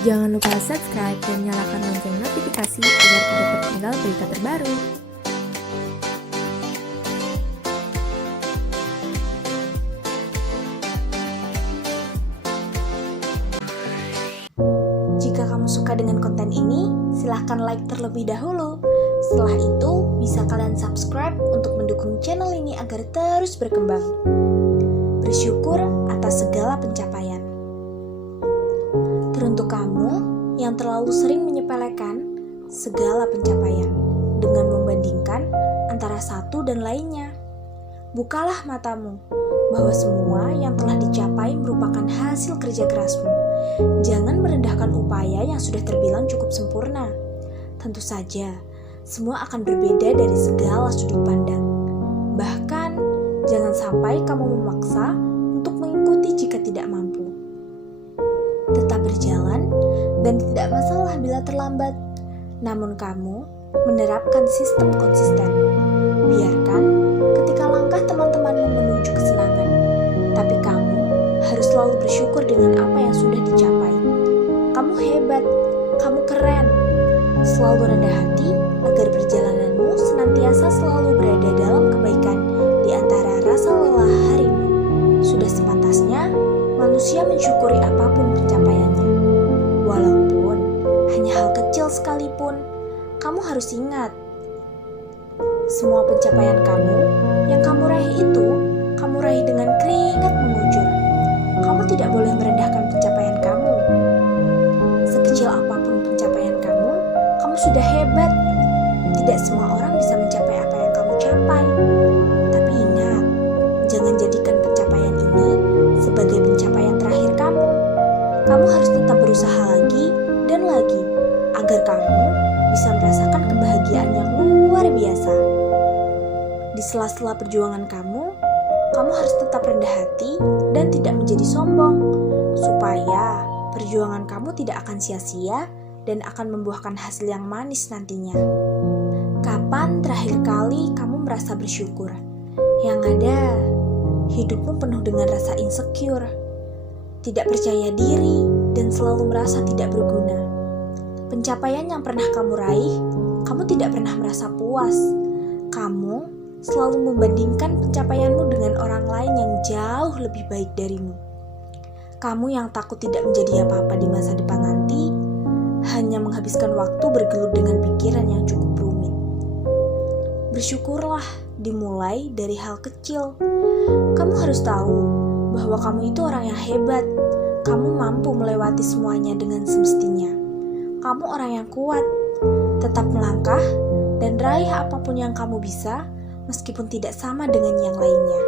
Jangan lupa subscribe dan nyalakan lonceng notifikasi agar tidak tertinggal berita terbaru. Jika kamu suka dengan konten ini, silahkan like terlebih dahulu. Setelah itu, bisa kalian subscribe untuk mendukung channel ini agar terus berkembang. Bersyukur atas segala pencapaian. Teruntuk kamu yang terlalu sering menyepelekan segala pencapaian dengan membandingkan antara satu dan lainnya. Bukalah matamu bahwa semua yang telah dicapai merupakan hasil kerja kerasmu. Jangan merendahkan upaya yang sudah terbilang cukup sempurna. Tentu saja, semua akan berbeda dari segala sudut pandang. Bahkan, jangan sampai kamu memaksa untuk mengikuti jika tidak mampu. Tetap berjalan dan tidak masalah bila terlambat. Namun kamu menerapkan sistem konsisten. Biarkan ketika langkah teman-temanmu menuju kesenangan, tapi kamu harus selalu bersyukur dengan apa yang sudah dicapai. Kamu hebat, kamu keren. Selalu rendah hati agar perjalananmu senantiasa selalu berada dalam kebaikan di antara rasa lelah harimu. Sudah sepantasnya manusia mensyukuri apapun pencapaiannya. Walaupun hanya hal kecil sekalipun, kamu harus ingat, semua pencapaian kamu yang kamu raih itu, kamu raih dengan keringat mengucur. Kamu tidak boleh merendahkan pencapaian kamu. Sekecil apapun pencapaian kamu, kamu sudah hebat. Tidak semua orang bisa mencapai apa yang kamu capai. Tapi ingat, jangan jadikan pencapaian ini sebagai pencapaian terakhir kamu. Kamu harus tetap berusaha lagi dan lagi, agar kamu bisa merasakan kebahagiaan yang luar biasa. Di sela-sela perjuangan kamu harus tetap rendah hati dan tidak menjadi sombong, supaya perjuangan kamu tidak akan sia-sia dan akan membuahkan hasil yang manis nantinya. Kapan terakhir kali kamu merasa bersyukur? Yang ada, hidupmu penuh dengan rasa insecure, tidak percaya diri, dan selalu merasa tidak berguna. Pencapaian yang pernah kamu raih, kamu tidak pernah merasa puas. Kamu selalu membandingkan pencapaianmu dengan orang lain yang jauh lebih baik darimu. Kamu yang takut tidak menjadi apa-apa di masa depan nanti, hanya menghabiskan waktu bergelut dengan pikiran yang cukup rumit. Bersyukurlah dimulai dari hal kecil. Kamu harus tahu bahwa kamu itu orang yang hebat. Kamu mampu melewati semuanya dengan semestinya. Kamu orang yang kuat. Tetap melangkah dan raih apapun yang kamu bisa, meskipun tidak sama dengan yang lainnya.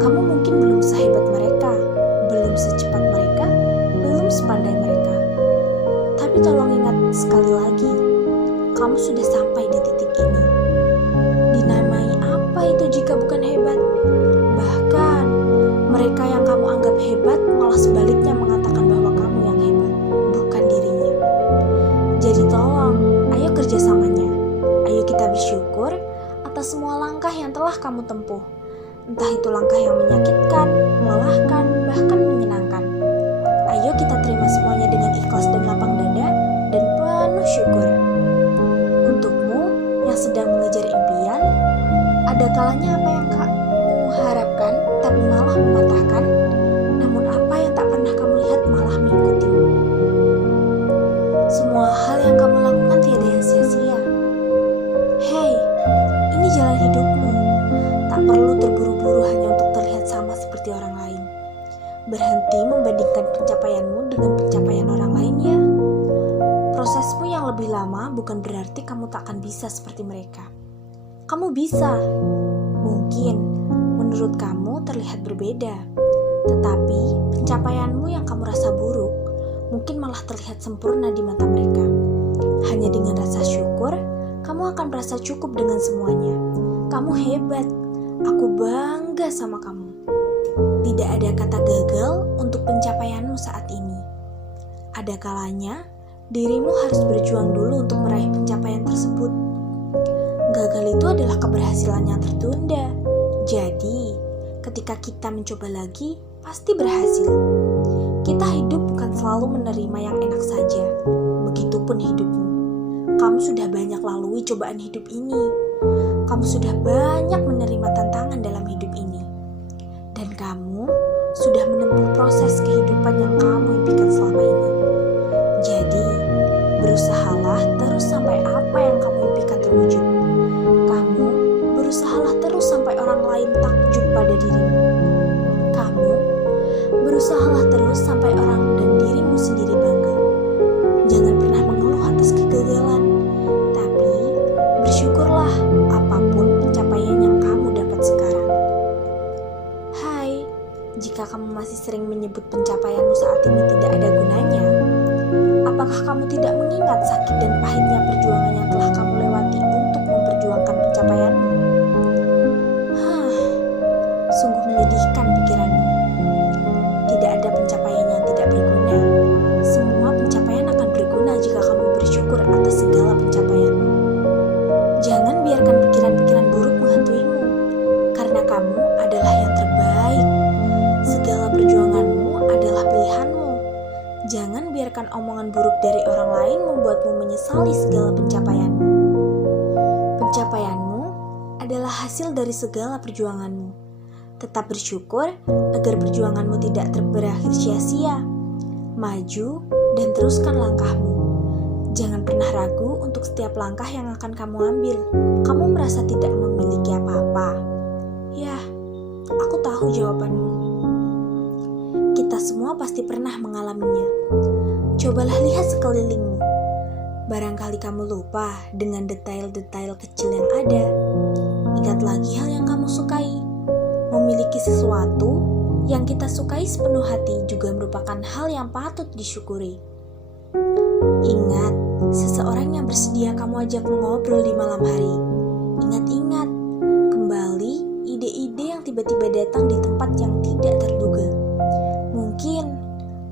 Kamu mungkin belum sehebat mereka, belum secepat mereka, belum sepandai mereka. Tapi tolong ingat sekali lagi, kamu sudah sampai di titik ini. Dinamai apa itu jika bukan hebat? Bahkan, mereka yang kamu anggap hebat malah sebaliknya mengatakan bahwa kamu yang hebat, bukan dirinya. Jadi tolong, ayo kerjasamanya. Ayo kita bersyukur atas semua langkah yang telah kamu tempuh. Entah itu langkah yang menyakitkan, melelahkan, bahkan menyenangkan. Ayo kita terima semuanya dengan ikhlas dan lapang dada dan penuh syukur. Untukmu yang sedang mengejar impian, ada kalanya apa yang kamu harapkan tapi malah mematahkan, namun apa yang tak pernah kamu lihat malah mengikutimu. Semua hal yang kamu lakukan tiada yang sia-sia. Hei, ini jalan hidupmu. Tak perlu terburu-buru hanya untuk terlihat sama seperti orang lain. Berhenti membandingkan pencapaianmu dengan pencapaian orang lain ya. Prosesmu yang lebih lama bukan berarti kamu tak akan bisa seperti mereka. Kamu bisa. Mungkin menurut kamu terlihat berbeda. Tetapi pencapaianmu yang kamu rasa buruk mungkin malah terlihat sempurna di mata mereka. Hanya dengan rasa syukur, kamu akan merasa cukup dengan semuanya. Kamu hebat. Aku bangga sama kamu. Tidak ada kata gagal untuk pencapaianmu saat ini. Ada kalanya, dirimu harus berjuang dulu untuk meraih pencapaian tersebut. Gagal itu adalah keberhasilan yang tertunda. Jadi, ketika kita mencoba lagi, pasti berhasil. Kita hidup bukan selalu menerima yang enak saja. Begitupun hidupmu. Kamu sudah banyak lalui cobaan hidup ini. Kamu sudah banyak menerima tantangan dalam hidup ini. Dan kamu sudah menempuh proses kehidupan yang kamu impikan selama ini. Jadi, berusahalah terus sampai apa yang kamu impikan terwujud. Kamu berusahalah terus sampai orang lain takjub pada dirimu. Kamu berusahalah terus sampai orang dan dirimu sendiri bangga. Jangan pernah mengeluh atas kegagalan, tapi bersyukurlah apapun pencapaian yang kamu dapat sekarang. Hai, jika kamu masih sering menyebut pencapaianmu saat ini tidak ada gunanya, apakah kamu tidak mengingat sakit dan pahitnya perjuangan yang telah kamu lewati untuk memperjuangkan pencapaianmu? Sungguh menyedihkan pikiranmu. Tidak ada pencapaian yang tidak berguna. Semua pencapaian akan berguna jika kamu bersyukur atas segala pencapaianmu. Jangan biarkan pikiran-pikiran buruk menghantuimu, karena kamu adalah yang terbaik. Segala perjuanganmu adalah pilihanmu. Jangan biarkan omongan buruk dari orang lain membuatmu menyesali segala pencapaianmu. Pencapaianmu adalah hasil dari segala perjuanganmu. Tetap bersyukur agar perjuanganmu tidak berakhir sia-sia. Maju dan teruskan langkahmu. Jangan pernah ragu untuk setiap langkah yang akan kamu ambil. Kamu merasa tidak memiliki apa-apa? Ya, aku tahu jawabanmu. Kita semua pasti pernah mengalaminya. Cobalah lihat sekelilingmu. Barangkali kamu lupa dengan detail-detail kecil yang ada. Ingat lagi hal yang kamu sukai. Memiliki sesuatu yang kita sukai sepenuh hati juga merupakan hal yang patut disyukuri. Ingat, seseorang yang bersedia kamu ajak mengobrol di malam hari. Ingat-ingat, kembali ide-ide yang tiba-tiba datang di tempat yang tidak terduga. Mungkin,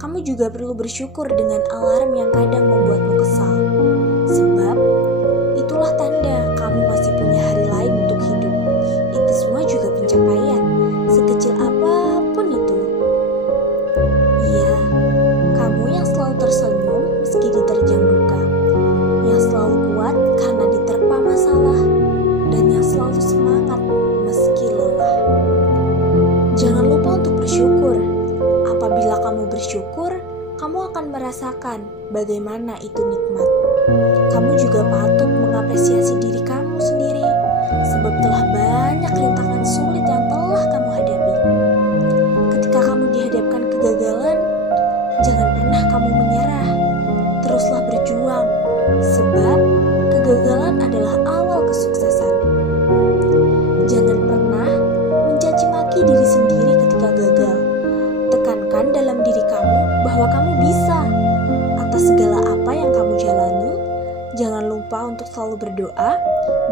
kamu juga perlu bersyukur dengan alarm yang kadang membuatmu kesal. Sebab, itulah tanda kamu masih punya hari lain untuk hidup. Itu semua juga pencapaian, sekecil apapun itu. Iya, kamu yang selalu tersenyum meski diterjang duka, yang selalu kuat karena diterpa masalah, dan yang selalu semangat meski lelah. Jangan lupa untuk bersyukur. Apabila kamu bersyukur, kamu akan merasakan bagaimana itu nikmat. Kamu juga patut mengapresiasi diri kamu sendiri, sebab telah banyak rintangan sulit yang telah kamu hadapi. Ketika kamu dihadapkan kegagalan, jangan pernah kamu menyerah. Teruslah berjuang, sebab kegagalan adalah awal kesuksesan. Jangan pernah mencaci maki diri sendiri ketika gagal. Tekankan dalam diri kamu bahwa kamu bisa. Atas segala apa yang kamu jalani, jangan lupa untuk selalu berdoa,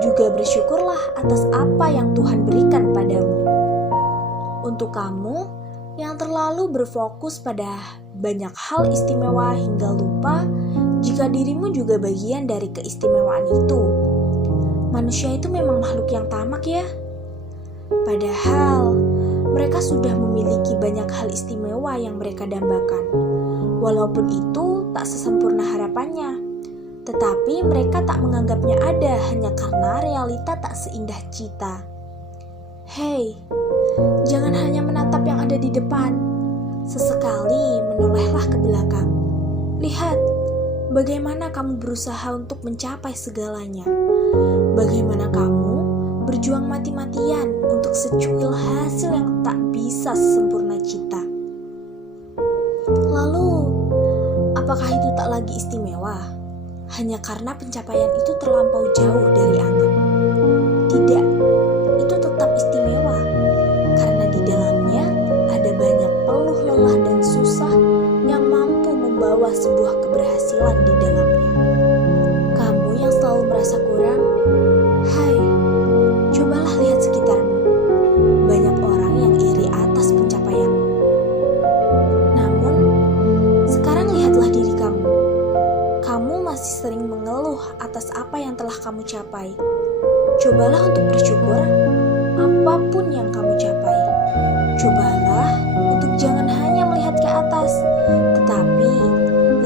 juga bersyukurlah atas apa yang Tuhan berikan padamu. Untuk kamu yang terlalu berfokus pada banyak hal istimewa hingga lupa jika dirimu juga bagian dari keistimewaan itu. Manusia itu memang makhluk yang tamak ya. Padahal mereka sudah memiliki banyak hal istimewa yang mereka dambakan. Walaupun itu tak sesempurna harapannya, tetapi mereka tak menganggapnya ada hanya karena realita tak seindah cita. Hei, jangan hanya menatap yang ada di depan. Sesekali menolehlah ke belakang. Lihat, bagaimana kamu berusaha untuk mencapai segalanya. Bagaimana kamu berjuang mati-matian untuk secuil hasil yang tak bisa sesempurna cita. Lalu, apakah itu tak lagi istimewa? Hanya karena pencapaian itu terlampau jauh dari angan. Tidak, itu tetap istimewa. Karena di dalamnya ada banyak peluh lelah dan susah yang mampu membawa sebuah keberhasilan di dalamnya. Kamu yang selalu merasa kurang, hai, cobalah lihat sekitarmu. Banyak orang yang iri atas pencapaianmu. Namun, sekarang lihatlah diri kamu. Kamu masih sering mengeluh atas apa yang telah kamu capai. Cobalah untuk bersyukur apapun yang kamu capai. Cobalah untuk jangan hanya melihat ke atas, tetapi Tapi,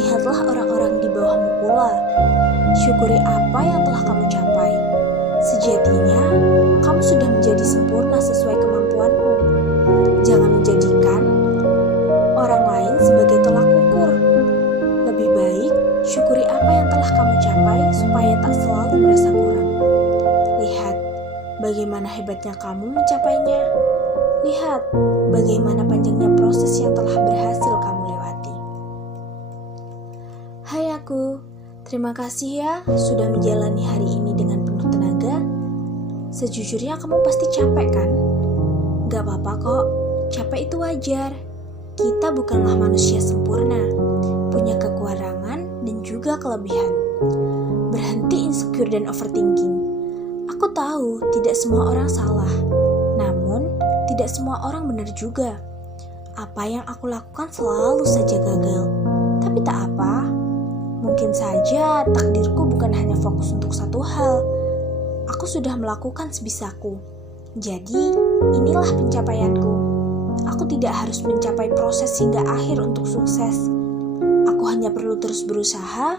lihatlah orang-orang di bawahmu pula. Syukuri apa yang telah kamu capai. Sejatinya, kamu sudah menjadi sempurna sesuai kemampuanmu. Jangan menjadikan orang lain sebagai tolak ukur. Lebih baik, syukuri apa yang telah kamu capai supaya tak selalu merasa kurang. Lihat bagaimana hebatnya kamu mencapainya. Lihat bagaimana panjangnya proses yang telah berhasil kamu lewati. Hai aku, terima kasih ya sudah menjalani hari ini dengan penuh tenaga. Sejujurnya kamu pasti capek kan? Gak apa-apa kok, capek itu wajar. Kita bukanlah manusia sempurna, punya kekurangan dan juga kelebihan. Berhenti insecure dan overthinking. Aku tahu tidak semua orang salah, namun tidak semua orang benar juga. Apa yang aku lakukan selalu saja gagal. Tapi tak apa, mungkin saja takdirku bukan hanya fokus untuk satu hal. Aku sudah melakukan sebisaku. Jadi, inilah pencapaianku. Aku tidak harus mencapai proses hingga akhir untuk sukses. Aku hanya perlu terus berusaha.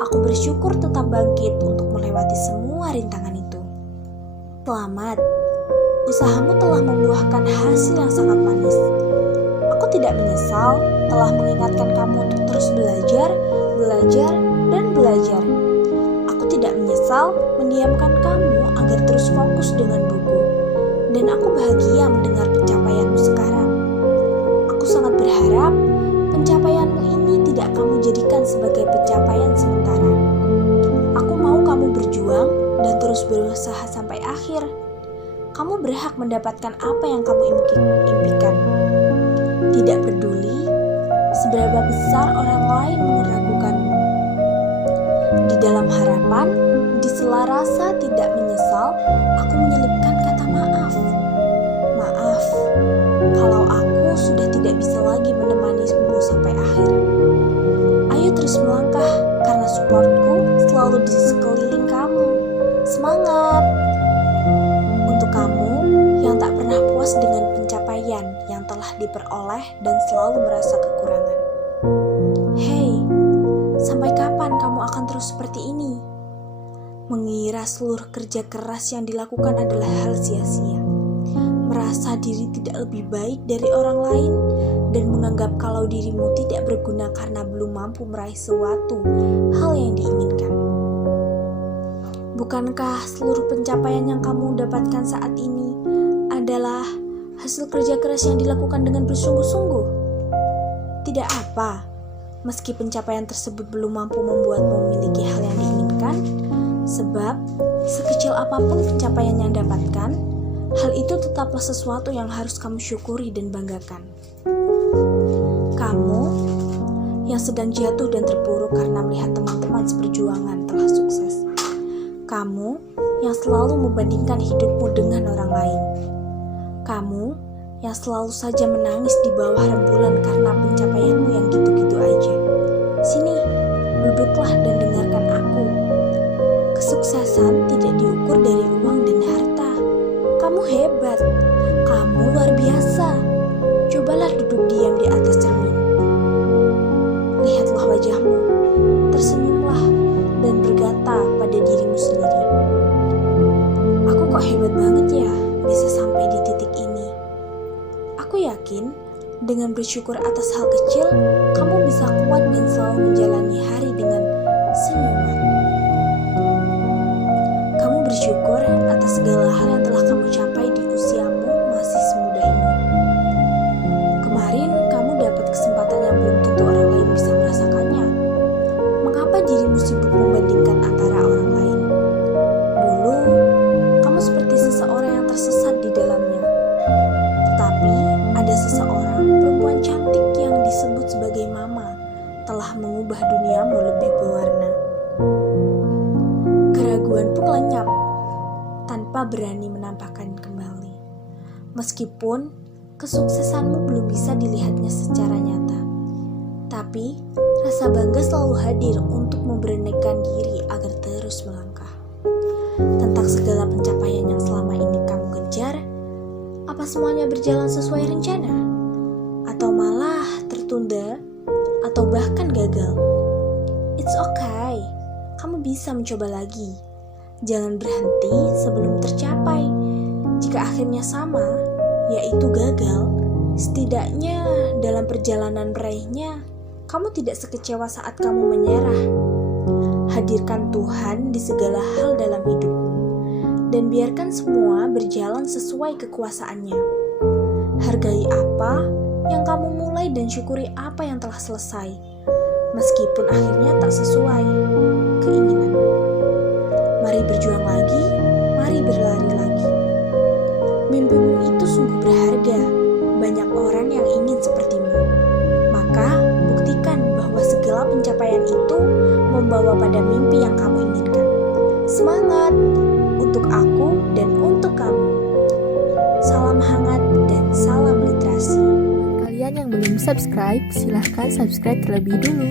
Aku bersyukur tetap bangkit untuk melewati semua rintangan itu. Selamat, usahamu telah membuahkan hasil yang sangat manis. Aku tidak menyesal telah mengingatkan kamu untuk terus belajar, dan belajar. Aku tidak menyesal mendiamkan kamu agar terus fokus dengan buku. Dan aku bahagia mendengar pencapaianmu sekarang. Aku sangat berharap pencapaianmu ini tidak kamu jadikan sebagai pencapaian sementara. Aku mau kamu berjuang dan terus berusaha sampai akhir. Kamu berhak mendapatkan apa yang kamu impikan. Tidak peduli seberapa besar orang lain meragukanmu. Di dalam harapan, di sela rasa tidak menyesal, aku menyelipkan kata maaf. Maaf, kalau aku sudah tidak bisa lagi menemanimu sampai akhir. Ayo terus melangkah, karena supportku selalu di sekeliling kamu. Semangat! Untuk kamu yang tak pernah puas dengan pencapaian yang telah diperoleh dan selalu merasa kekurangan. Hei, sampai kapan kamu akan terus seperti ini? Mengira seluruh kerja keras yang dilakukan adalah hal sia-sia. Merasa diri tidak lebih baik dari orang lain dan menganggap kalau dirimu tidak berguna karena belum mampu meraih suatu hal yang diinginkan. Bukankah seluruh pencapaian yang kamu dapatkan saat ini adalah hasil kerja keras yang dilakukan dengan bersungguh-sungguh? Tidak apa, meski pencapaian tersebut belum mampu membuatmu memiliki hal yang diinginkan, sebab sekecil apapun pencapaian yang dapatkan, hal itu tetaplah sesuatu yang harus kamu syukuri dan banggakan. Kamu yang sedang jatuh dan terpuruk karena melihat teman-teman seperjuangan telah sukses. Kamu yang selalu membandingkan hidupmu dengan orang lain. Kamu yang selalu saja menangis di bawah rembulan karena pencapaianmu yang gitu-gitu aja. Sini, duduklah dan dengarkan aku. Kesuksesan tidak diukur dari uang dan harta. Kamu hebat, kamu luar biasa. Cobalah duduk diam di atas cermin. Lihatlah wajahmu, tersenyumlah dan berkata pada dirimu sendiri, aku kok hebat banget ya bisa sampai di titik ini. Aku yakin dengan bersyukur atas hal kecil, kamu bisa kuat dan selalu menjalani hari dengan senyuman. Kamu bersyukur atas segala hal yang telah kamu capai di usiamu masih semuda ini. Kemarin kamu dapat kesempatan yang belum tentu orang lain bisa merasakannya. Mengapa dirimu sibuk membandingkan antara orang lain? Dulu, kamu seperti seseorang yang tersesat di dalamnya. Tetapi, ada seseorang perempuan cantik yang disebut sebagai Mama telah mengubah duniamu lebih berwarna. Keraguan pun lenyap tanpa berani menampakkan kembali. Meskipun kesuksesanmu belum bisa dilihatnya secara nyata, tapi rasa bangga selalu hadir untuk memberanikan diri agar terus melangkah. Tentang segala pencapaian yang selama ini kamu kejar, apa semuanya berjalan sesuai rencana? Atau malah tertunda? Atau bahkan gagal. It's okay, kamu bisa mencoba lagi. Jangan berhenti sebelum tercapai. Jika akhirnya sama, yaitu gagal, setidaknya dalam perjalanan meraihnya, kamu tidak sekecewa saat kamu menyerah. Hadirkan Tuhan di segala hal dalam hidupmu, dan biarkan semua berjalan sesuai kekuasaannya. Hargai apa yang kamu mulai dan syukuri apa yang telah selesai, meskipun akhirnya tak sesuai keinginan. Mari berjuang lagi, mari berlari lagi. Mimpimu itu sungguh berharga, banyak orang yang ingin sepertimu. Maka buktikan bahwa segala pencapaian itu membawa pada mimpi yang kamu inginkan. Semangat untuk aku dan untuk kamu. Salam hangat dan salam literasi. Kalian yang belum subscribe, silahkan subscribe terlebih dulu.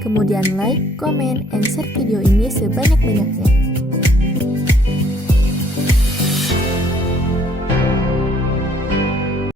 Kemudian like, comment, and share video ini sebanyak-banyaknya.